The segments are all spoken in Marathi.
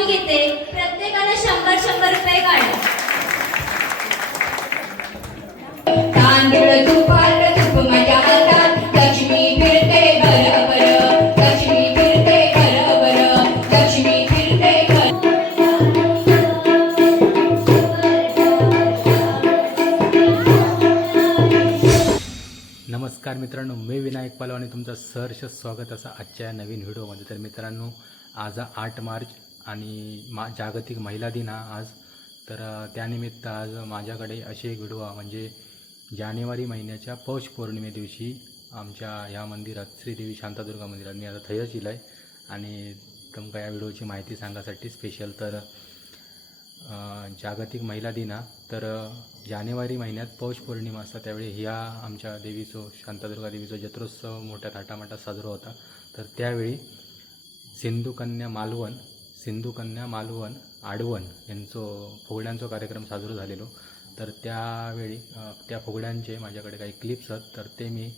मी घेते. प्रत्येकाने 100-100 रुपये काढा. तांदूळ तुपात तूप माझ्या हातात, लक्ष्मी फिरते घरभर, लक्ष्मी फिरते घरभर, लक्ष्मी फिरते घर. नमस्कार मित्रांनो, मी विनायक पालव आणि तुमचं सहर्ष स्वागत असं आजच्या या नवीन व्हिडिओमध्ये. तर मित्रांनो, आज 8 मार्च आणि जागतिक महिला दिन हा आज. तर त्यानिमित्त आज माझ्याकडे अशी एक व्हिडिओ म्हणजे जानेवारी महिन्याच्या पौष पौर्णिमे दिवशी आमच्या ह्या मंदिरात श्रीदेवी शांतादुर्गा मंदिरात मी आता थंयच येयला आहे आणि तुमका या व्हिडिओची माहिती सांगासाठी स्पेशल. तर जागतिक महिला दिन हा तर जानेवारी महिन्यात पौष पौर्णिमा असता त्यावेळी ह्या आमच्या देवीचो शांतादुर्गा देवीचो जत्रोत्सव मोठ्या थाटामाटात साजरा होता. तर त्यावेळी सिंधुकन्या मालवण आडवण यांचो फुगड्यांचो कार्यक्रम साजरा झालेलो. तर त्यावेळी त्या फुगड्यांचे माझ्याकडे काही क्लिप्स आहेत, तर ते मी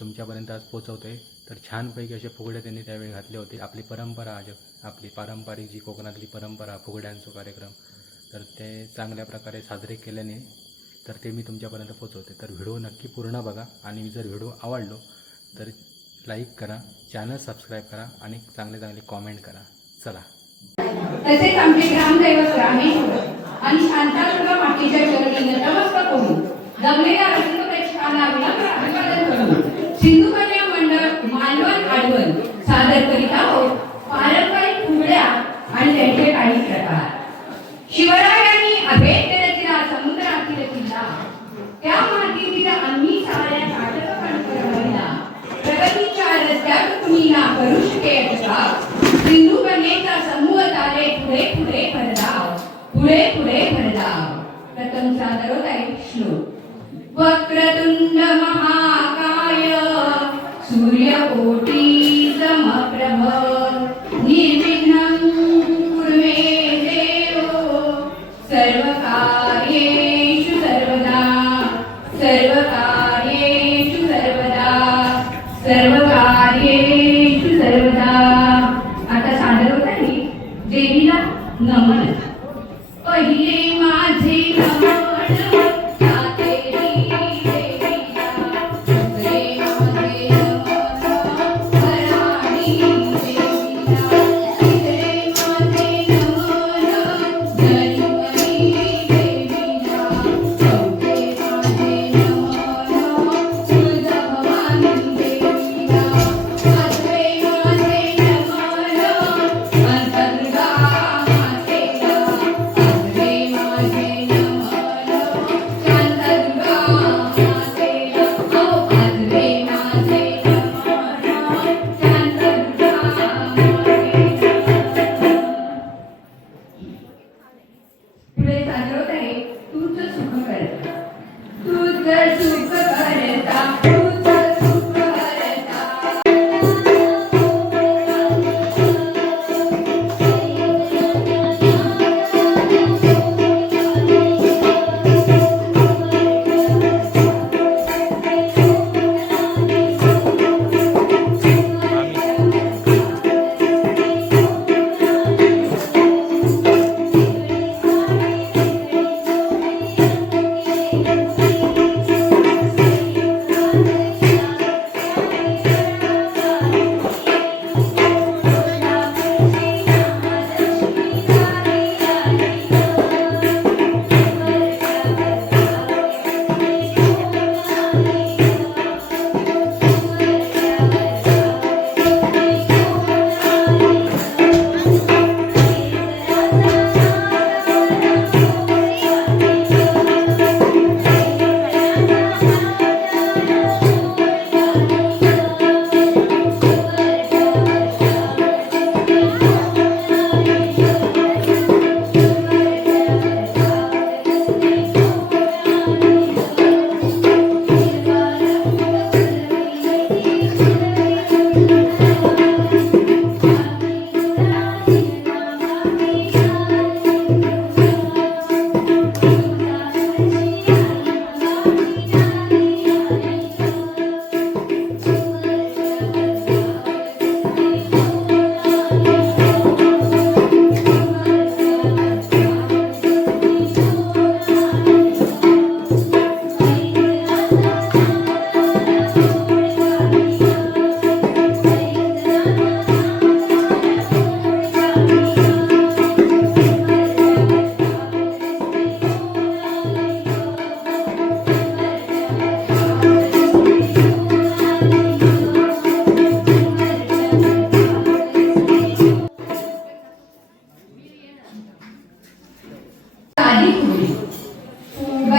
तुमच्यापर्यंत आज पोचवतो आहे. तर छानपैकी असे फुगडे त्यांनी त्यावेळी घातले होते. आपली परंपरा आपली पारंपरिक जी कोकणातली परंपरा फुगड्यांचो कार्यक्रम तर ते चांगल्या प्रकारे साजरे केल्याने तर ते मी तुमच्यापर्यंत पोचवते. तर व्हिडिओ नक्की पूर्ण बघा आणि जर व्हिडिओ आवडलो तर लाईक करा, चॅनल सबस्क्राईब करा आणि चांगले चांगले कॉमेंट करा. चला. तसेच आमचे ग्रामदैवत रामेश्वर आणि शांतादुर्गा मातेच्या चरणी नतमस्तक होऊन जमलेल्या रंगप्रक्षाला अभिवादन करून सिंधुकन्या मंडळ मालवण आडवण सादर करीत आहोत पारंपरिक फुगड्या आणि त्यांचे काही प्रकार. शिवरायांनी अभेद्य रचना समुद्रातील किल्ला, त्या मातीतील आम्ही साऱ्या नाटक परंपरा, प्रगतीच्या रस्त्यात तुम्ही ना करू शकेल का, सिंधुकन्येचा समूह तारे पुढे पुढे भरधाव, पुढे पुढे भरधाव. प्रथम सादर होत आहे श्लोक. वक्रतुंड महाकाय सूर्यकोटी समप्रभ निर्विघ्नं कुरु मे देव सर्वकार्येषु सर्वदा सर्वकार्येषु सर्वदा सर्वकार्येषु सर्वदा. आता सादर होत आहे देवीला नमन. पहिले माझे नमन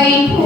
माझी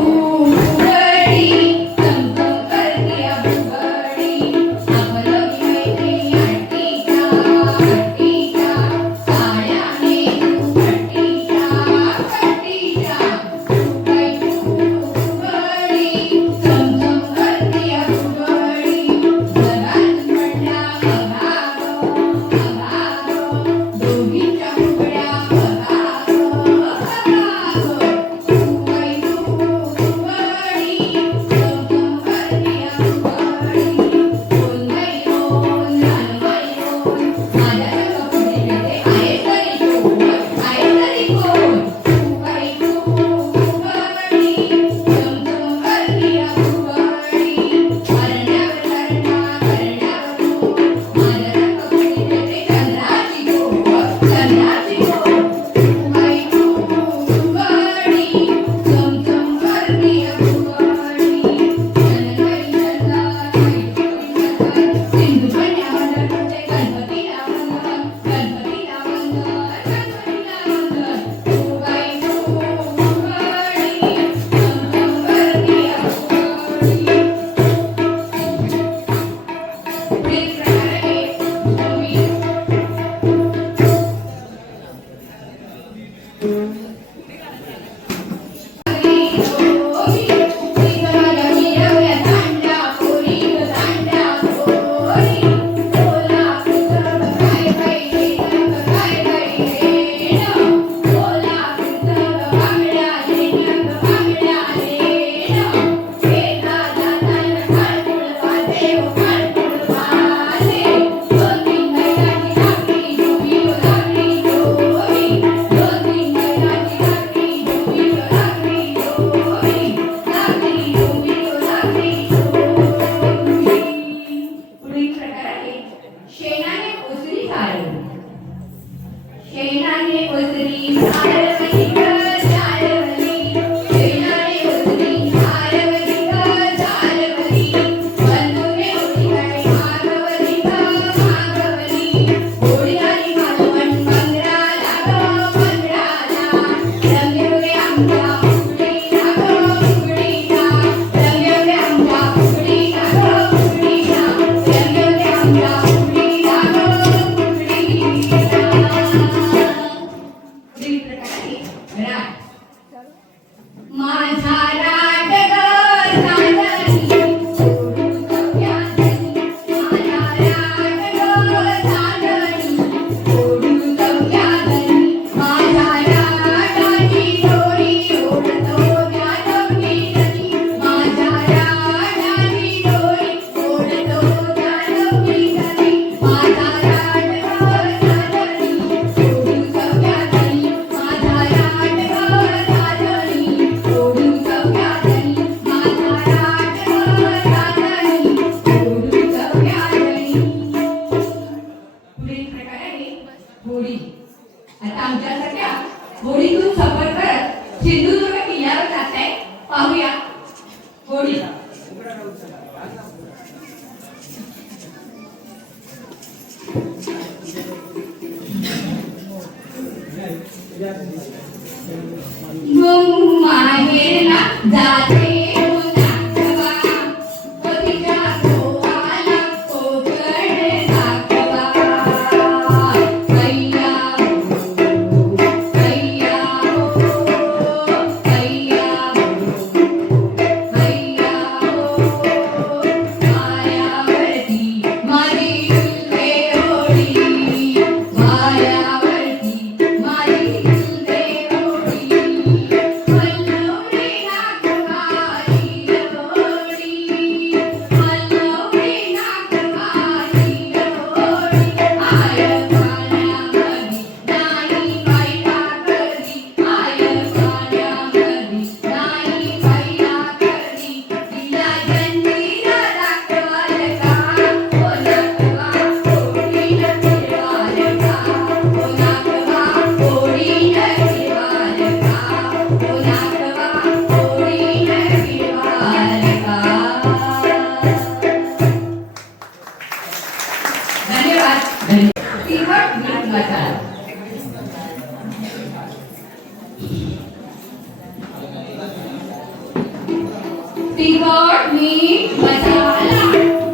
मीठ मसाला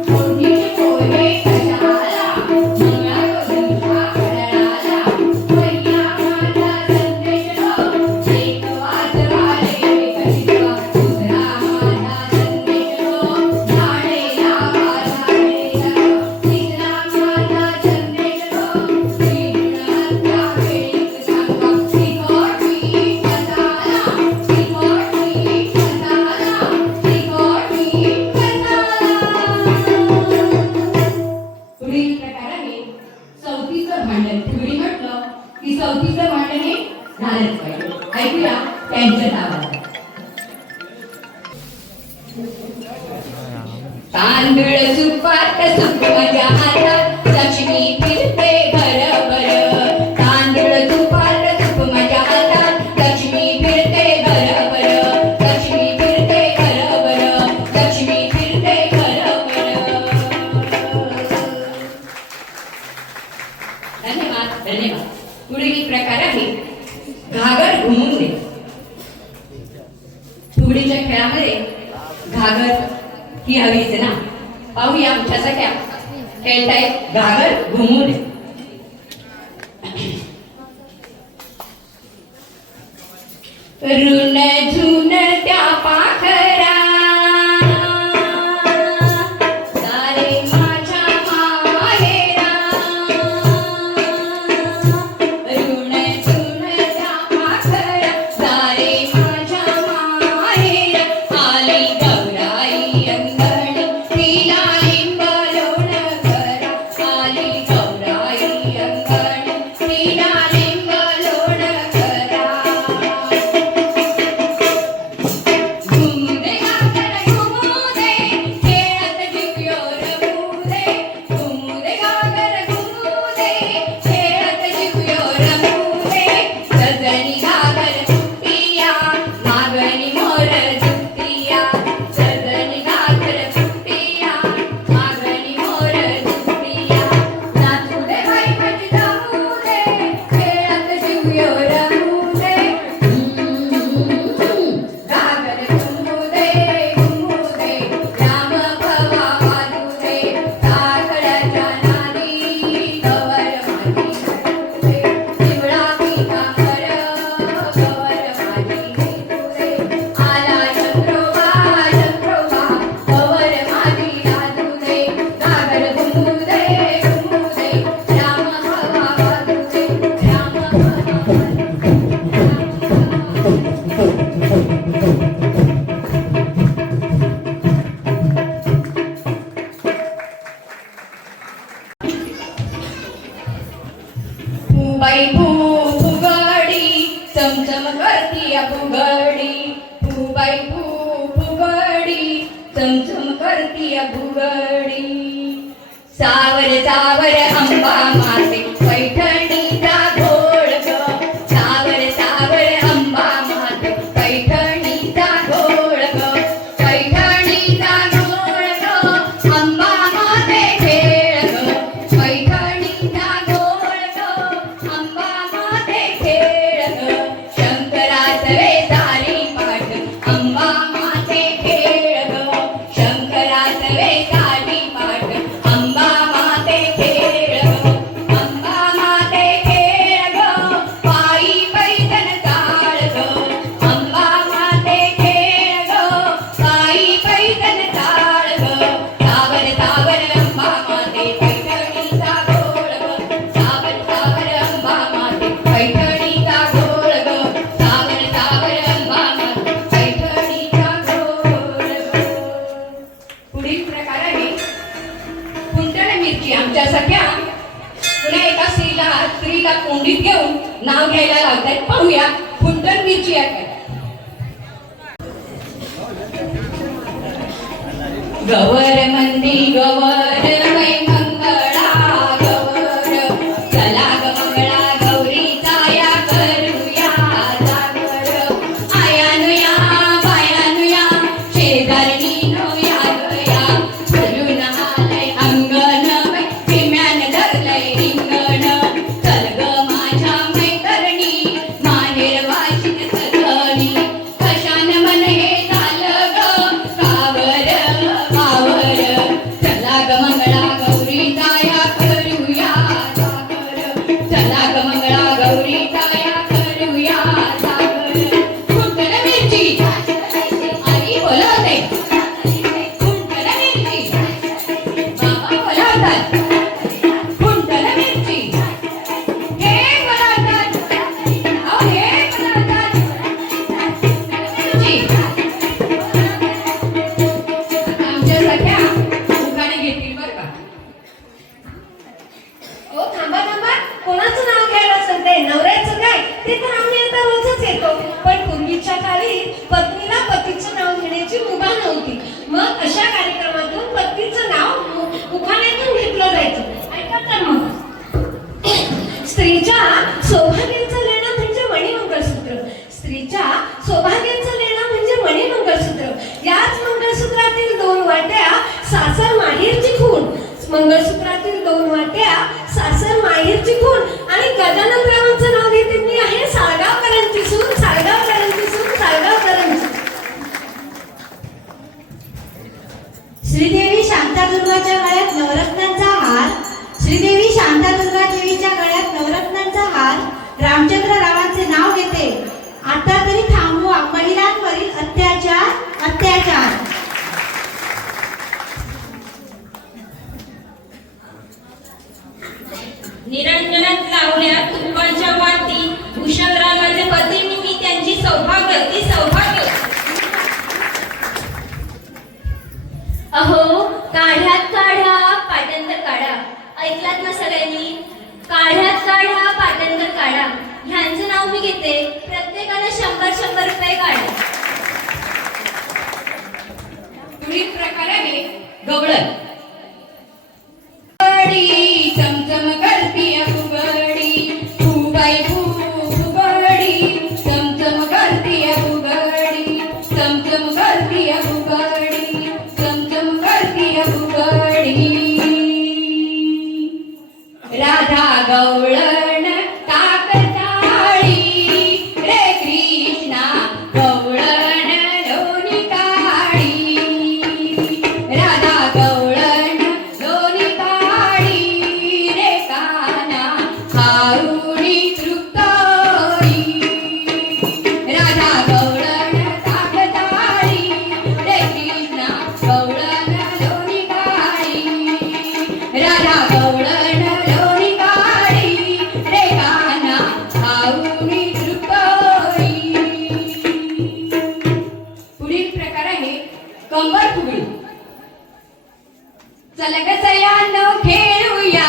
फोडणीचे पोहे कशाला मंगळागौरीच्या फराळाला मैया माझा संदेश गो एक वाजवाले कलिका दुसरा माझा संदेश गो झाडे लावा झाडे लावा तिसरा माझा संदेश गो श्रीगुणाच्या वेळीत सांगा तिखट मीठ मसाला तिखट मीठ मसाला तिखट मीठ मसाला पुढील प्रकार आहे चौथीचं भांडण. फुगडी म्हटलं की चौथीचं भांडण हे झालंच पाहिजे. ऐकूया त्यांच्या नावाला. तांदूळ सुपात सुप माझ्या हातात लक्ष्मी फिरते घरभर. तांदूळ सुपात सुप माझ्या हातात लक्ष्मी फिरते घरभर. लक्ष्मी फिरते घरभर. लक्ष्मी फिरते घरभर. धन्यवाद धन्यवाद. पुढील प्रकार आहे घागर घुमून दे. फुगडीच्या खेळामध्ये घागर ही हवीच ना. पाहूया आमच्या सगळ्या खेळतायत घागर घुमून दे. ऋण झुन त्या पाखरा सारे माझ्या माहेरा. ऋण झुन त्या पाखरा सारे माझ्या माहेरा. आली गौराई अंगण तिला लिंब लोण करा. आली गौराई अंगण तिला लिंब लोण करा. घुमुदे घागर घुमुदे खेळत जिवयोर मुदे. घुमुदे घागर घुमुदे खेळत जिवयोर मुदे. सजनी घागर फुटिया मागणी मोर दुतिया. सजनी घागर फुटिया मागणी मोर दुतिया. नाचूदे बाई माझी जाऊदे खेळत जिवयोर मुदे. घागर घुमुदे घुमुदे राम भवा वाजूदे. साखळ्याच्या नादी गवर माझी घुमुदे. पिवळा पितांबर गवर माझी घुमुदे. आला शंकरोबा शंकरोबा गवर माझी लाजूदे. घागर घुमुदे घुमुदे राम भवा वाजूदे. राम भवा बाई फुगडी चमचम करतीया फुगडी. बाई फुगडी चमचम करतीया फुगडी. सावर सावर अंबा माते पैठणीचा घोळ ग. सावर सावर अंबा माते पैठणीचा घोळ ग. पैठणीचा घोळ ग. अंबा माते खेळ ग. पैठणीचा घोळ ग. अंबा माते खेळ ग. शंकराच रे सारी पाठ अंबा माते खेळ ग. शंकराच रे सारी पाठ अंबा माते खेळ ग. अंबा माते खेळ ग. पायी पैठण चाळ ग. अंबा माते खेळ ग. पायी पैठण चाळ ग. सावर सावर अंबा माते पैठणीचा घोळ ग. सावर सावर अंबा माते पैठणीचा घोळ ग. सावर सावर अंबा माते पैठणीचा घोळ ग. पुढील प्रकार आहे कुंटण मिरची. आमच्या सख्या पुन्हा एका स्त्रीला कोंडीत घेऊन नाव घ्यायला लावतात. पाहूया कुंटण मिरची आहे काय. गवर मंदी गवर मै मंगळा गवर. चला ग मंगळा गौरीचा या करूया जागर. आयानुया बायानुया शेजारनी नो या गया. सजून आलय अंगण बाई पिम्यान धरलय रिंगण. चल ग माझ्या मैतरणी माहेर वाशिक सजणी. कशान मन हे झालं ग कावर. आता तरी थांबवा महिलांवरील अत्याचार. निरंजनात लावल्या तुपाच्या वाती, उषाग्रामाचे पतींनी मी त्यांची सौभाग्यवती. अहो काढ्यात काढा पाटांतर काढा. ऐकलात ना सगळ्यांनी? काढ्यात काढा पाटांतर काढा. ह्यांचं नाव मी घेते. प्रत्येकाला 100 रुपये काढा. पुढील प्रकार आहे गवळण. फुगडी चमचम करतीय फुगडी, फुगाई फुगडी चमचम करतीय फुगडी, चमचम करतीय फुगडी, चमचम करतीय फुगडी. राधा गवळण टाकताळी रे कृष्णा गवळण लोणी काळी. राधा गवळण लोणी काळी रे काना हारुणी तृप्तोरी. राधा गवळण टाकताळी रे कृष्णा गवळण लोणी काळी. राधा गवळण लोणी काळी रे काना हारुणी तृप्तोरी. पुढील प्रकार आहे कंबर फुगडी. चल ग सयानो खेळूया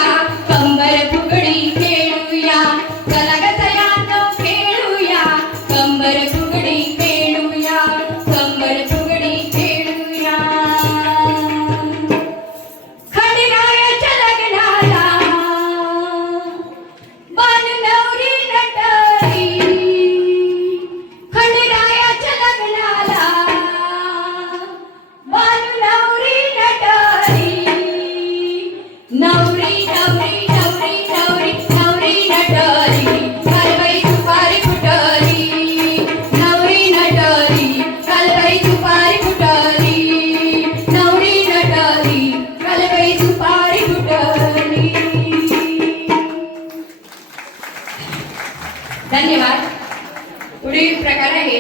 कंबर फुगडी खेळूया. चल ग सयानो खेळूया कंबर फुगडी खेळूया, कंबर फुगडी खेळूया. खंडरायाच्या लग्नाला बानू नवरी नटली. खंडरायाच्या लग्नाला बानू नवरी नटली. नवरी नवरी नवरी नवरी नवरी नटली. कालबाई सुपारी फुटली. नवरी नटली. कालबाई सुपारी फुटली. नवरी नटली. कालबाई सुपारी फुटली. धन्यवाद. पुढील प्रकार आहे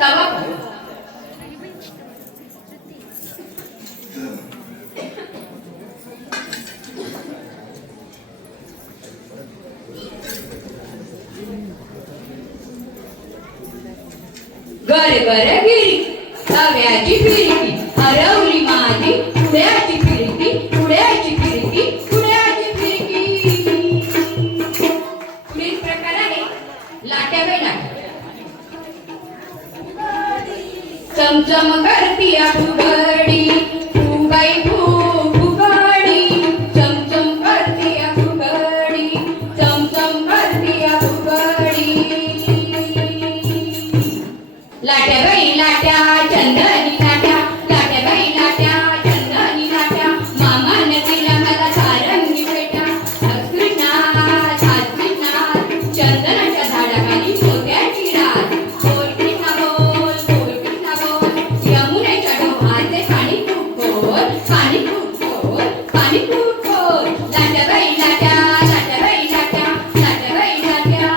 तवा फुगडी. गरगरगिरी तव्याची फिरकी हरवली माझी पुण्याची फिरकी, पुण्याची फिरकी, पुण्याची फिरकी. पुढील प्रकार आहे लाट्या बाई लाट्या. चमचम करतीया फुगडी, फुगाई फुगडी चमचम करतीया फुगडी, चमचम करतीया फुगडी. लाट्या बाई लाट्या चंदनी लाट्या, लाट्या बाई लाट्या चंदनी लाट्या. मामाने दिला मला सारंगी पेट्या. कृष्णा चंदनाच्या झाडाखाली मोत्याची रात. बोल कृष्णा बोल, बोल कृष्णा बोल. यमुनेच्या डोहाचे पाणी खूप खोल, पाणी खूप खोल, पाणी खूप खोल. लाट्या बाई लाट्या, लाट्या बाई लाट्या, लाट्या बाई लाट्या.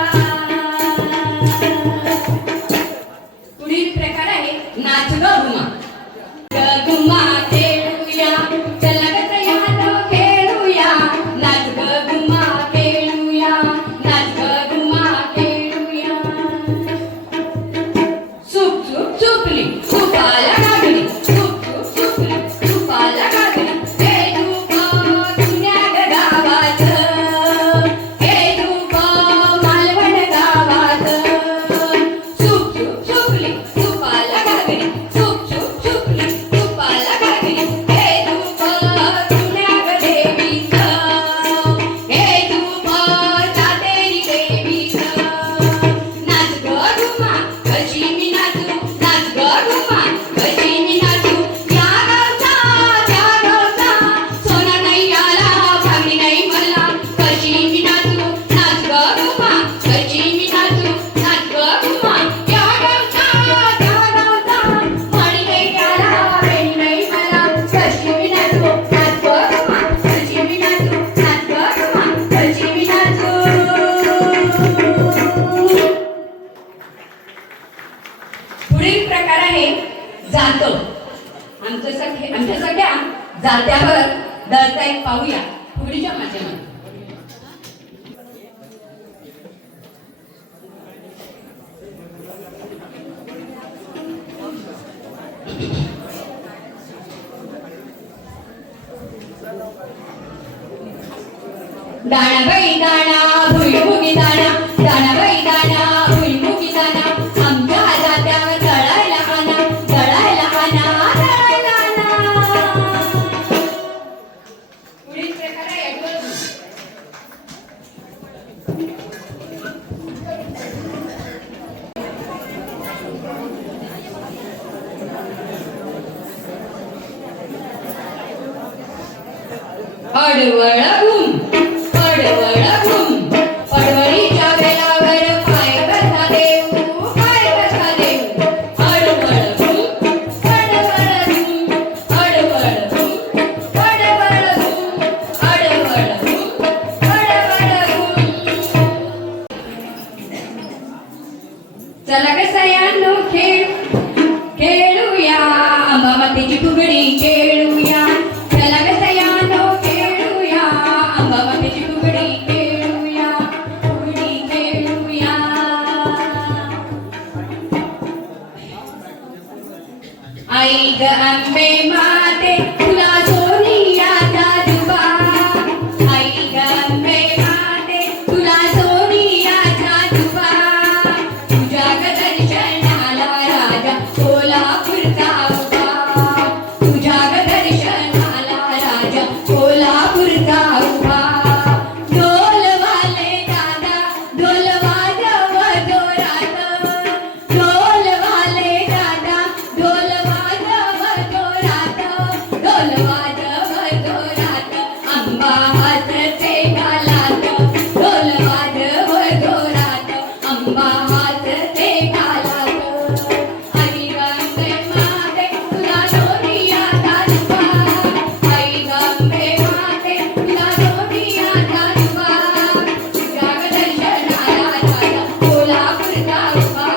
जातं. आमच्या सगळ्या जात्यावर दळता एक पाहूया फुगडीच्या माध्यमातून. दाणा बाई दाणा भुईमुगी दाणा, दाणा बाई दाणा भुईमुगी दाणा, आमच्या जात्यावर दळायला आणा, दळायला आणा, दळायला आणा. पुढील प्रकार आहे ढोल. अडवळ घुम, अडवळ घुम, पडवळीच्या वेलावर पाय कसा देऊ, पाय कसा देऊ. अडवळ घुम, अडवळ घुम, अडवळ घुम, अडवळ घुम, अडवळ घुम, अडवळ घुम. चला ग सयानो खेळूया, अंबामातेची फुगडी खेळूया. चला ग सयानो खेळूया, अंबामातेची फुगडी खेळूया, फुगडी खेळूया. आई ग अंबे माते तुला सोनियाचा दुबा, आई ग अंबे माते तुला सोनियाचा दुबा. तुझ्या ग दर्शनाला राजा कोल्हापूरचा उभा, तुझ्या ग दर्शनाला राजा कोल्हापूरचा उभा. ढोलवाले दादा ढोल वाजव जोरात, ढोलवाले दादा ढोल वाजव जोरात, ढोल वाजव जोरात, अंबा हातचे गालात, ढोल वाजव जोरात, अंबा हातचे गालात. आई गंगे माते तुला सोनियाचा दुबा, आई गंगे माते तुला सोनियाचा दुबा. तुझ्या ग दर्शनाला राजा कोल्हापूरचा उभा,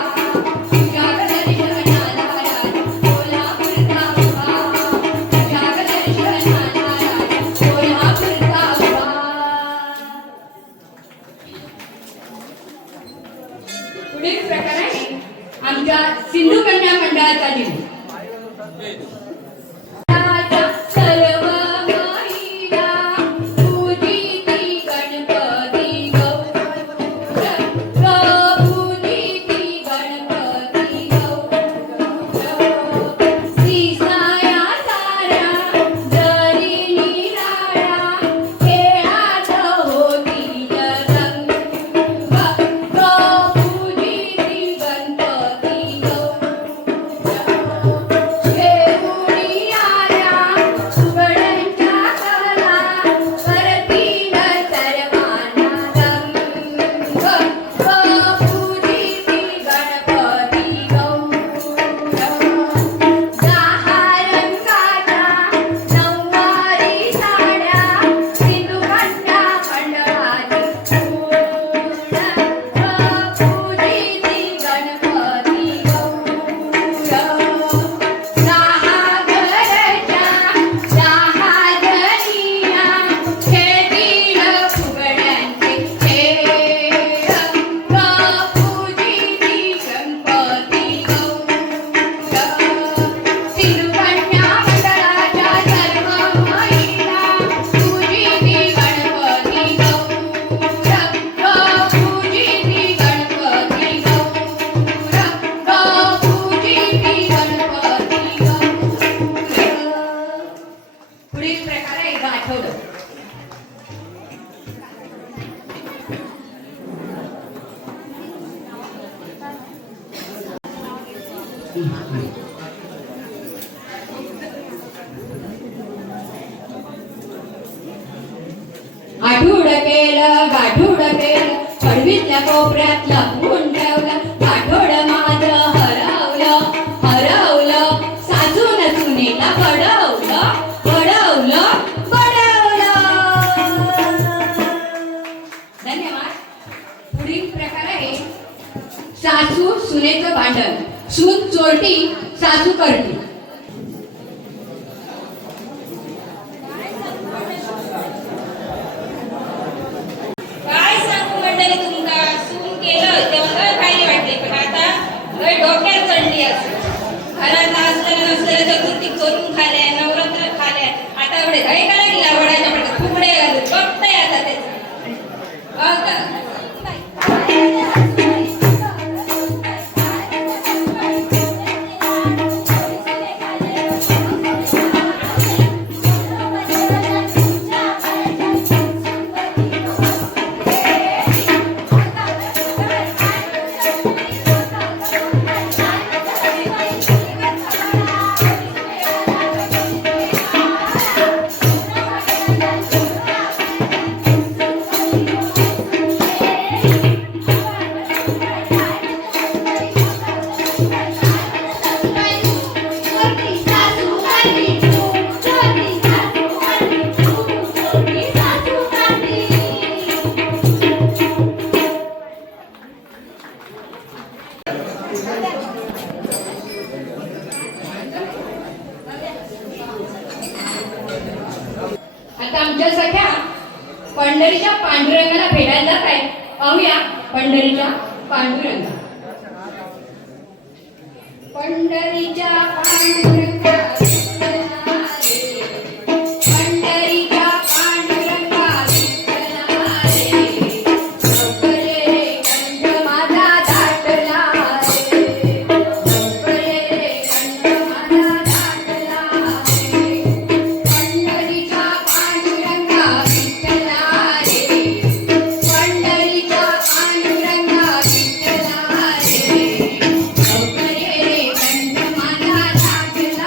तुझ्या ग दर्शनाला राजा कोल्हापूरचा उभा, तुझ्या ग दर्शनाला राजा कोल्हापूरचा उभा. पुढील प्रकार आहे आमच्या सिंधू कन्या मंडळाचा दिन. राजा सर्व महिला पूजिती गणपती गौर, पूजिती गणपती गौर. सिसाया साऱ्या जरी निराळ्या, खेळात होती रंग, पूजिती गणपती गौर. घेऊन आल्या सुगड्यांच्या कला, करतील सर्वांना रंग, पूजिती गणपती गौर. दहा रंगाच्या नऊवारी साड्या, सिंधू कन्या मंडळाची पूर्ण, पूजिती गणपती गौर. दहा घरच्या दहा जणिया, खेळतील फुगड्यांचे खेळ, पूजिती गणपती गौर. सिंधू कन्या मंडळाच्या सर्व महिला पूजिती गणपती गौर, पूजिती गणपती गौर, पूजिती गणपती गौर. पुढील प्रकार आहे गाठोडं. आठवड केलं गाठोड केलं, पडवीतल्या कोपऱ्यात लपवून ठेवलं, गाठोड माझं हरवलं, हरवलं, सासून सुनेला पडवलं, पडवलं, पडवलं. धन्यवाद. पुढील प्रकार आहे सासू सुनेचं भांडण. सून चोरटी सासू करती, घरात असलेलं नसलेलं चतुर्थी करून खाले, नवरात्र खाले, आता एवढे काही करायला वडाच्या पडतात फुगडे घालून बघताय आता ते आता आमच्या सख्या पंढरीच्या पांडुरंगाला भेटायला जात आहे. पाहूया पंढरीच्या पांडुरंगा. पंढरीच्या पांडुरंगा पंढरीच्या पांडुरंगा विठ्ठला रे. लवकरे रे कंठ माझा दाटला रे. लवकरे रे कंठ माझा दाटला रे. पंढरीच्या पांडुरंगा विठ्ठला रे. पंढरीच्या पांडुरंगा विठ्ठला रे. लवकरे रे कंठ माझा दाटला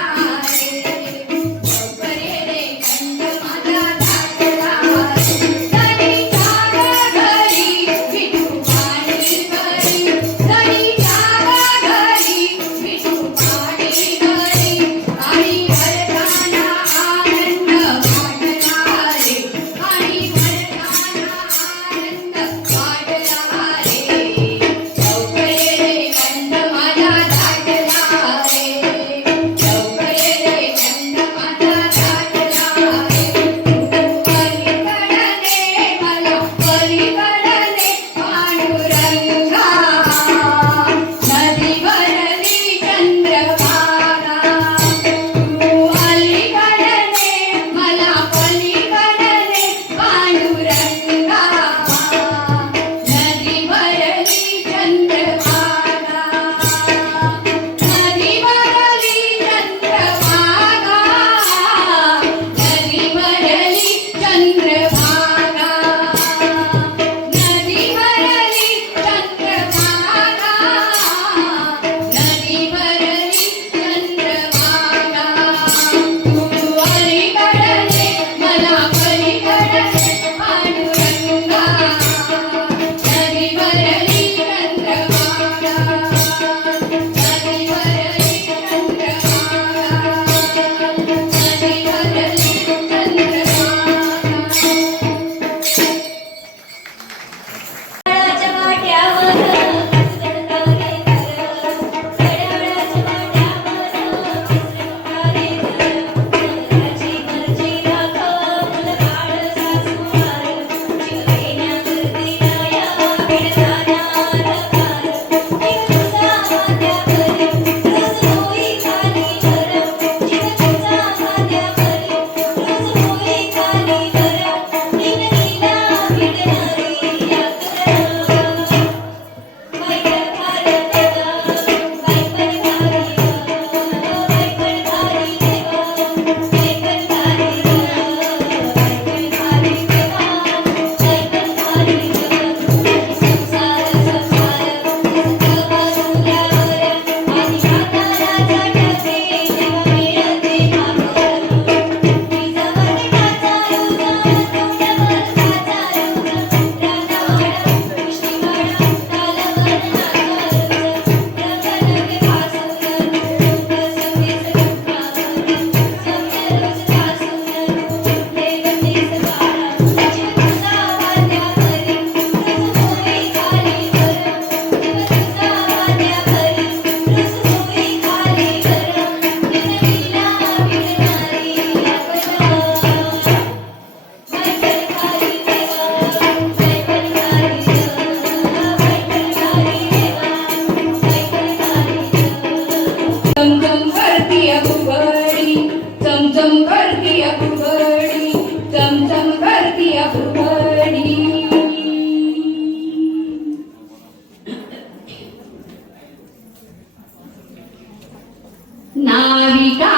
नाविका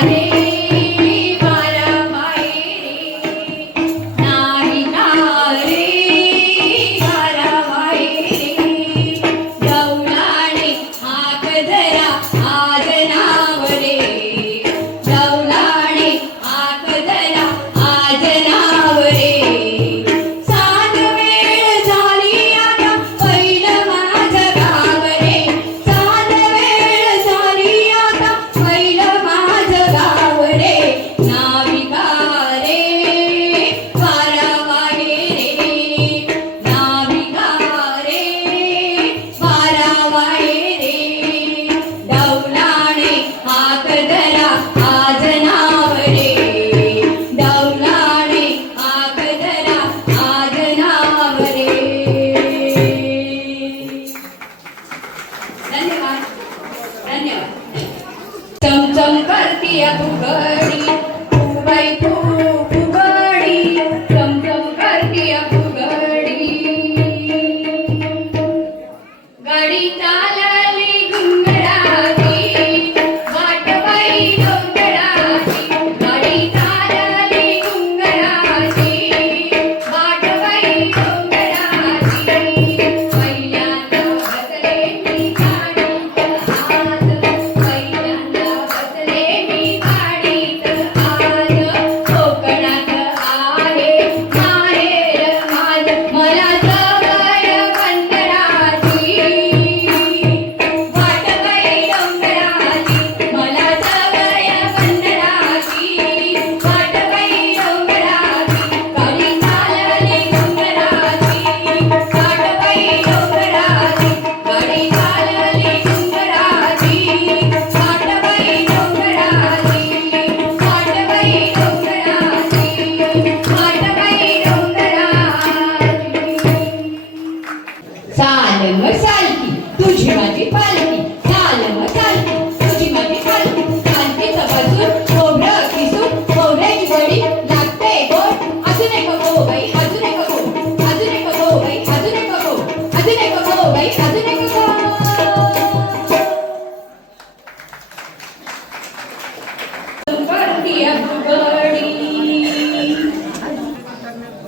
रे वारावाई रे, नाविका रे वारावाई रे, डौलाने हाक धरा आज नाव रे, डौलाने हाक धरा आज नाव रे. सात वेळ झाली आता पहिलं माझं गाव रे, सात वेळ झाली आता पहिलं माझं गाव रे, नाविका रे वारावाई रे, नाविका रे वारावाई रे, डौलाने हाक धरा आज नाव रे, डौलाने हाक धरा आज नाव रे. धन्यवाद धन्यवाद. चमचम करतीया फुगडी फुबाई फुगडी, चमचम करतीया फुगडी. गाडी चालली घुंगराची वाटबाई डोंगराची, गाडी चालली घुंगराची वाटबाई डोंगराची. पहिल्यांदा बसले मी गाडीत आज, पहिल्यांदा बसले मी गाडीत आज. कोकणात आहे माहेर माझं, मला सवय बंदराची वाटबाई डोंगराची, मला सवय बंदराची वाटबाई डोंगराची. गाडी चालली घुंगराची वाटबाई डोंगराची, गाडी चालली घुंगराची वाटबाई डोंगराची, वाटबाई डोंगराची, वाटबाई डोंगराची. चाल मग चालती तुझी माझी पालखी, चाल मग चालती तुझी माझी पालखी. चालतीचं बसून खोबरं किसून खोबऱ्याची बडी लागते गोड. अजून एक गो बाई अजून एक गो, अजून एक गो बाई अजून एक गो, अजून एक गो बाई अजून एक गो. करतीया फुगडी.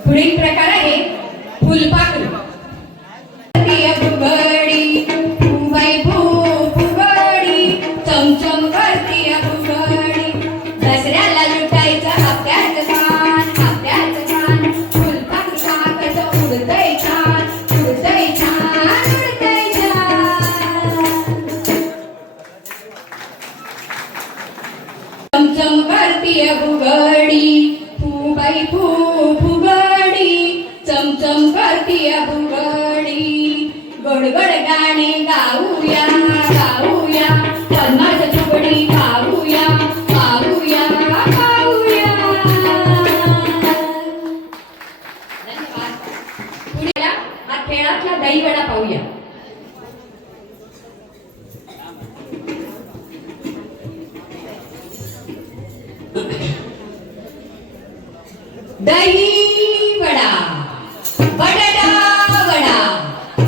पुढील प्रकार आहे फुलपाखरू. करतीया फुगडी फुबाई फुगडी, चमचम करतीया फुगडी. दसऱ्याला लुटायचं आपल्याच मान, आपल्याच मान. फुलपाखरू सारखं उडतंय छान, उडतंय छान, उडतंय छान. चमचम करतीय फुगडी फुबाई फुगडी, चमचम करतीय फुगडी. गोडगोड गाणे गाऊया गाऊया, पद्माचं तुकडी गाऊया गाऊया गाऊया. धन्यवाद. पुढे हा खेळातला दहीवडा पाहूया. दही वडा बटाटा वडा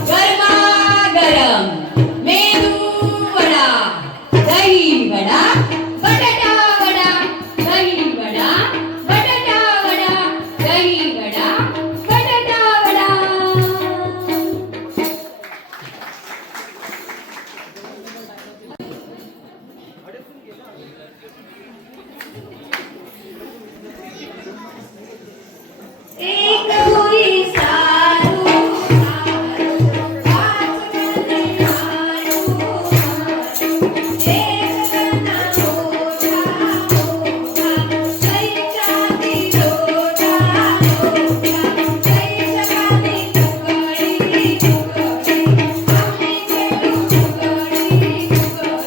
गरमागरम, मेदू वडा दही वडा बटाटा वडा, दही वडा बटाटा वडा, दही वडा बटाटा वडा. एक होई सारू सारू, पाच गणे मारू मारू, एक गणा मोठा मोठा, कैचा ती लोटा लोटा, कैचा ती फुगडी फुगडी, आम्ही खेळू फुगडी फुगडी.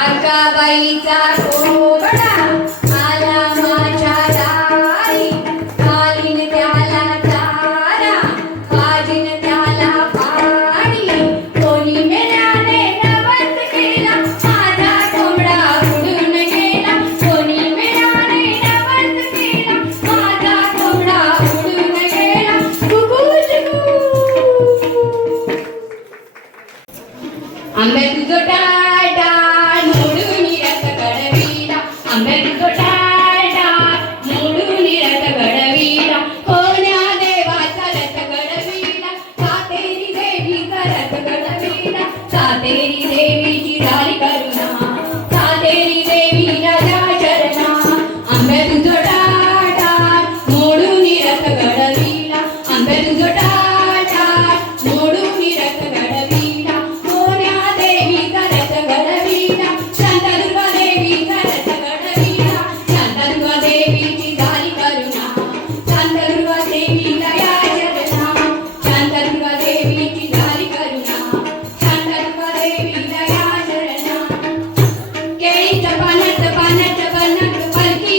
अक्काबाईचा घोगडा आला माझ्या दारी, घालीन त्याला चारा, वाजीन त्याला पाणी. कोणी मेल्याने नवस केला, माझा कोंबडा उडून गेला, आंबे तुझो टाळ टाळ मोडून रथ घडविला आंबे तुझो टाळ टाळ मोडून रथ घडविला कोण्या देवाचा रथ घडविला सातेरी देवीचा रथ घडविला सातेरी देवीची झाली करुणा सातेरी देवीला द्या शरणा आंबे तुझो टाळ टाळ मोडून रथ घडविला आंबे तुझो टाळ टाळ मोडून रथ घडविला कोण्या देवीचा रथ घडविला शांतादुर्गा देवीचा रथ घडविला शांतादुर्गा देवीची झाली करुणा शांतादुर्गा देवीला या शरणा शांतादुर्गा देवीची झाली करुणा शांतादुर्गा देवीला या शरणा केळीच्या पानात बनात पालखी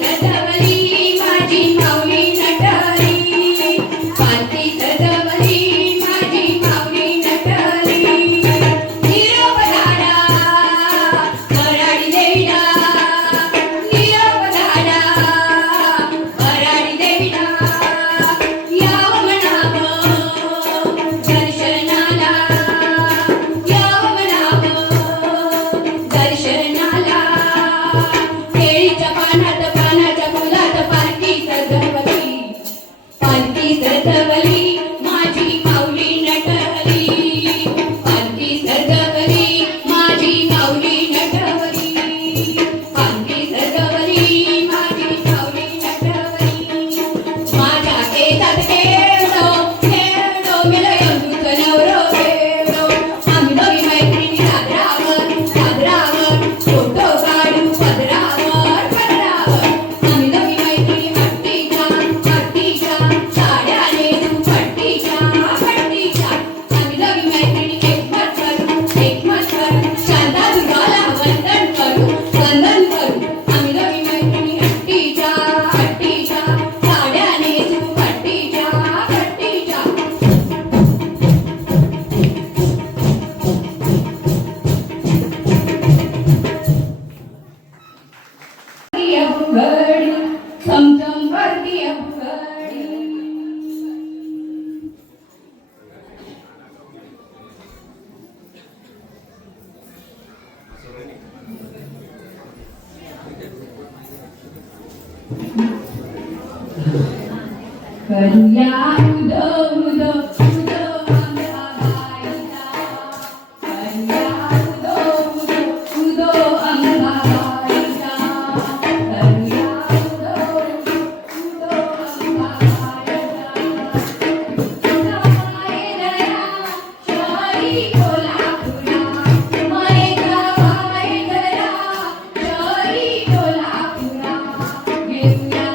सजवली माझी माऊली नटली पालखी सजवली माझी माऊली नटली निरोप धाडा वराडी देवीला निरोप धाडा वराडी देवीला याव म्हणावं दर्शनाला याव म्हणावं दर्शनाला केळीच्या पानाच्या फुलात पालखी सजवली माझी माऊली नटली पालखी सजवली माझी माऊली नटली पालखी सजवली माझी माऊली नटली माझ्या केसात खेळलो खेळलो मिळून नवरो खेळलो आम्ही दोघी मैत्रिणी सागरावर फोटो काढू पदरावर आम्ही दोघी मैत्रिणी हट्टीच्या साड्या नेसू पट्टीच्या आम्ही दोघी मैत्रिणी एकमत करू शांतादुर्गाला वंदन करू आम्ही दोघी मैत्रिणी हट्टीच्या साड्या नेसू पट्टीच्या चमचम करती अवघडी करूया उदो उदो उदो अंबाबाईचा करूया उदो उदो उदो अंबाबाईचा करूया उदो उदो अंबाबाईचा मायेदरा शहरी कोल्हापुरा मायेदरा शहरी कोल्हापुरा घेऊया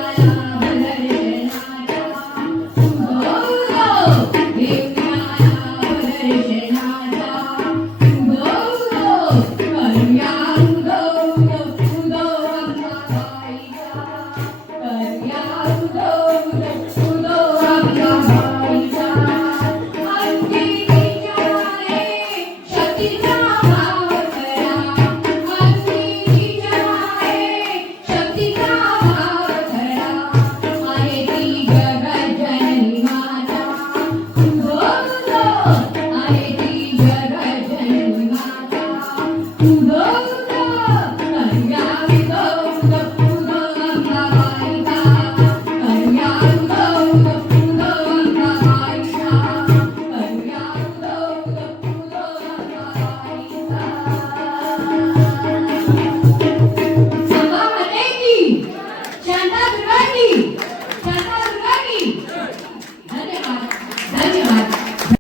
आहे